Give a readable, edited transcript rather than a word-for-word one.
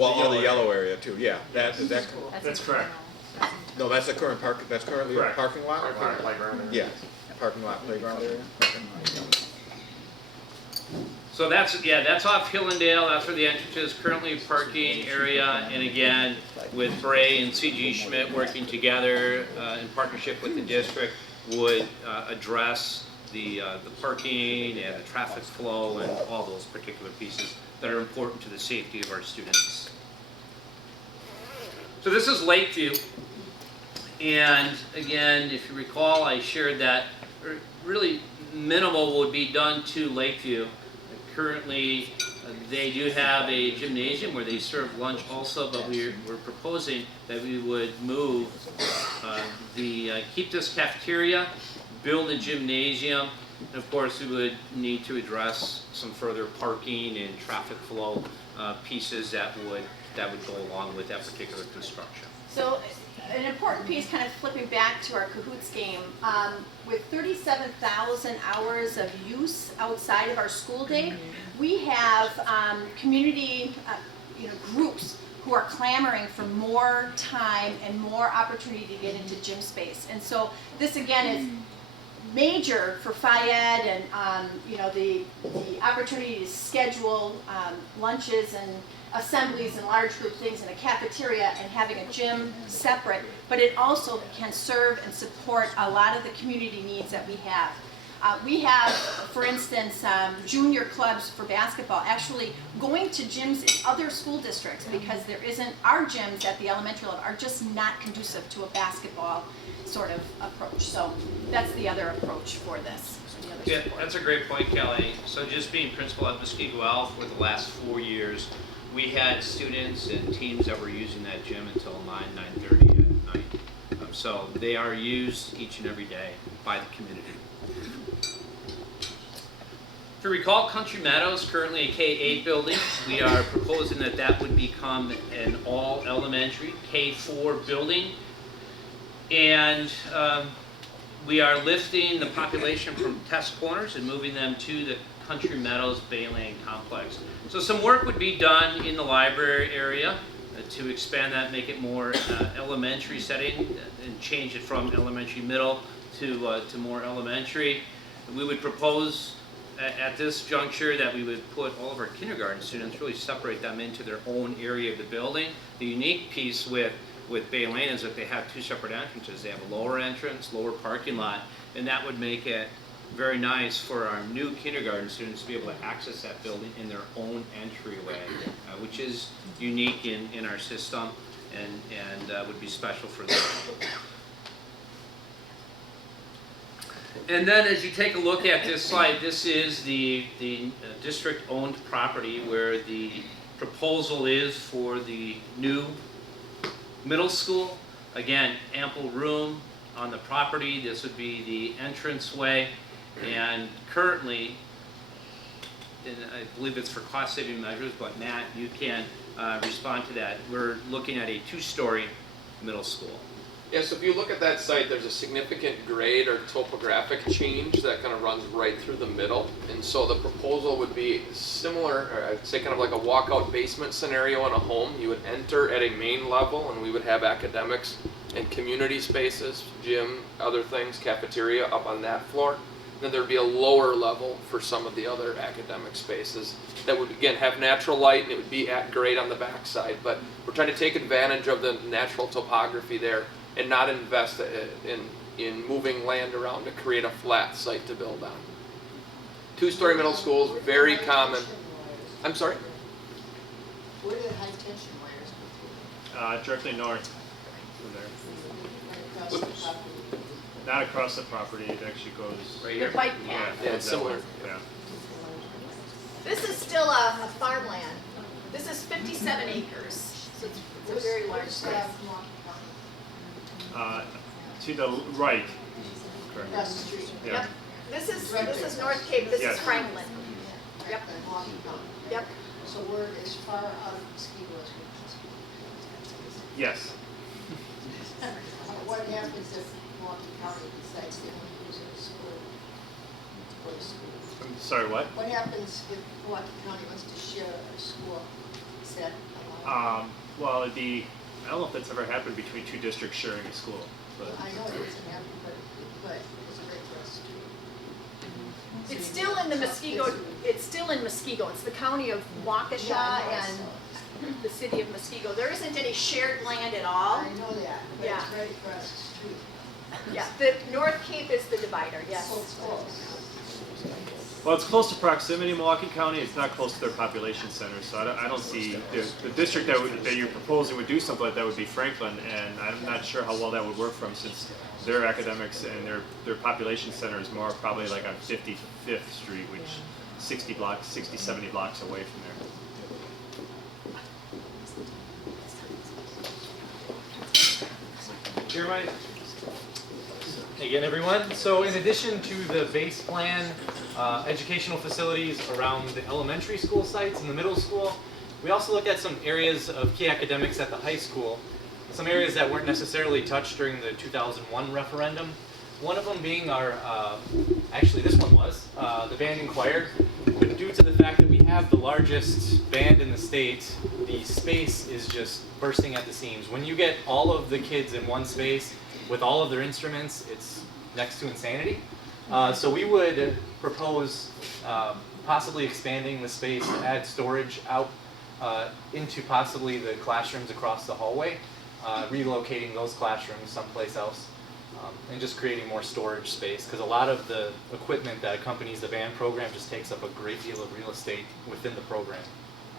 Well, the yellow area too, yeah. That's correct. No, that's the current park, that's currently a Correct. parking lot? Parking lot, playground area. Yeah, parking lot, playground area. Okay. So that's off Hillendale, that's where the entrance is, currently parking area, and again, with Bray and C.G. Schmidt working together in partnership with the district, would address the parking and the traffic flow and all those particular pieces that are important to the safety of our students. So this is Lakeview, and again, if you recall, I shared that really minimal would be done to Lakeview. Currently, they do have a gymnasium where they serve lunch also, but we're proposing that we would move keep this cafeteria, build a gymnasium, and of course we would need to address some further parking and traffic flow pieces that would go along with that particular construction. So an important piece, kind of flipping back to our Cahoots game, with 37,000 hours of use outside of our school day, we have community groups who are clamoring for more time and more opportunity to get into gym space. And so this again is major for Fayed, and the opportunity to schedule lunches and assemblies and large group things in a cafeteria and having a gym separate, but it also can serve and support a lot of the community needs that we have. We have, for instance, junior clubs for basketball actually going to gyms in other school districts because our gyms at the elementary level are just not conducive to a basketball sort of approach. So that's the other approach for this. Yeah, that's a great point, Kelly. So just being principal at Muskego Elf for the last 4 years, we had students and teams that were using that gym until 9:30 at night. So they are used each and every day by the community. If you recall, Country Meadows, currently a K-8 building. We are proposing that would become an all elementary K-4 building. And we are lifting the population from Test Corners and moving them to the Country Meadows Bayland complex. So some work would be done in the library area to expand that, make it more elementary setting, and change it from elementary middle to more elementary. We would propose at this juncture that we would put all of our kindergarten students, really separate them into their own area of the building. The unique piece with Bayland is that they have two separate entrances. They have a lower entrance, lower parking lot, and that would make it very nice for our new kindergarten students to be able to access that building in their own entryway, which is unique in our system and would be special for them. And then as you take a look at this slide, this is the district-owned property where the proposal is for the new middle school. Again, ample room on the property. This would be the entranceway. And currently, and I believe it's for cost-saving measures, but Matt, you can respond to that. We're looking at a 2-story middle school. Yeah, so if you look at that site, there's a significant grade or topographic change that kind of runs right through the middle. And so the proposal would be similar, or I'd say kind of like a walkout basement scenario in a home. You would enter at a main level, and we would have academics and community spaces, gym, other things, cafeteria up on that floor. Then there'd be a lower level for some of the other academic spaces that would, again, have natural light, and it would be at grade on the backside. But we're trying to take advantage of the natural topography there and not invest in moving land around to create a flat site to build on. 2-story middle schools, very common. I'm sorry? Where do the high tension wires go Directly north from there. through? Across the property? Not across the property, it actually goes Right The here. bike path. Yeah, it's similar. Yeah. This is still a farmland. This is 57 acres, so it's a very large space. To the right. Correct. Across the street. Yeah. Yep. This is North Cape. This Yes. is Franklin. Yep. Yep. So we're as far out of Muskego as we possibly Yes. can. What happens if Milwaukee County decides they want to use it as school for the school? I'm sorry, what? What happens if Milwaukee County wants to share a school? Is that allowed? Well, it'd be, I don't know if that's ever happened between two districts sharing a school, but. I know it doesn't happen, but it's great for us too. It's still in the Muskego, it's still in Muskego. It's the county of Waukesha and the city of Muskego. There isn't any shared land at all. I know that, but Yeah. it's right across the street. Yeah, the North Cape is the divider, yes. So close. Well, it's close to proximity, Milwaukee County. It's not close to their population center, so I don't see the district that you're proposing would do something like that would be Franklin, and I'm not sure how well that would work for them since their academics and their population center is more probably like on 55th Street, which 60, 70 blocks away from there. Jeremiah. Again, everyone. So in addition to the base plan educational facilities around the elementary school sites and the middle school, we also looked at some areas of key academics at the high school, some areas that weren't necessarily touched during the 2001 referendum. One of them being our, actually this one was, the band and choir. But due to the fact that we have the largest band in the state, the space is just bursting at the seams. When you get all of the kids in one space with all of their instruments, it's next to insanity. So we would propose possibly expanding the space to add storage out into possibly the classrooms across the hallway, relocating those classrooms someplace else, and just creating more storage space, because a lot of the equipment that accompanies the band program just takes up a great deal of real estate within the program.